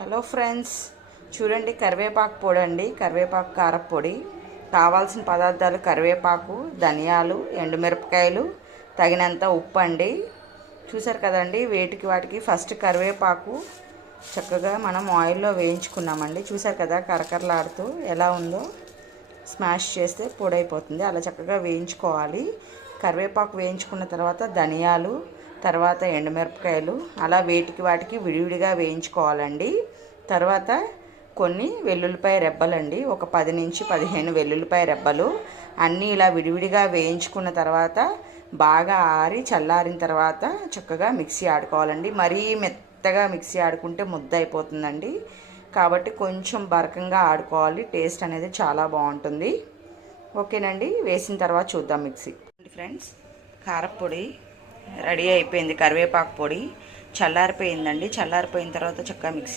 Hello friends, చూడండి కరివేపాకు పొడి అండి. కరివేపాకు కారపొడి. కావాల్సిన పదార్థాలు: కరివేపాకు, ధనియాలు, ఎండుమిరపకాయలు, తగినంత ఉప్పు అండి. చూసారు కదండి, వాటికి ఫస్ట్ కరివేపాకు చక్కగా మనం ఆయిల్లో వేయించుకున్నామండి. చూసారు కదా కరకరలాడుతూ ఎలా ఉందో. స్మాష్ చేస్తే పొడి అయిపోతుంది. అలా చక్కగా వేయించుకోవాలి. కరివేపాకు వేయించుకున్న తర్వాత ధనియాలు, తర్వాత ఎండుమిరపకాయలు, అలా వాటికి విడివిడిగా వేయించుకోవాలండి. తర్వాత కొన్ని వెల్లుల్లిపాయ రెబ్బలండి, ఒక 10 నుంచి 15 వెల్లుల్లిపాయ రెబ్బలు అన్నీ ఇలా విడివిడిగా వేయించుకున్న తర్వాత బాగా చల్లారిన తర్వాత చక్కగా మిక్సీ ఆడుకోవాలండి. మరీ మెత్తగా మిక్సీ ఆడుకుంటే ముద్ద అయిపోతుందండి. కాబట్టి కొంచెం బరకంగా ఆడుకోవాలి. టేస్ట్ అనేది చాలా బాగుంటుంది. ఓకేనండి, వేసిన తర్వాత చూద్దాం మిక్సీ. ఫ్రెండ్స్, కారపొడి రెడీ అయిపోయింది. కరివేపాకు పొడి చల్లారిపోయిందండి. చల్లారిపోయిన తర్వాత చక్కగా మిక్సీ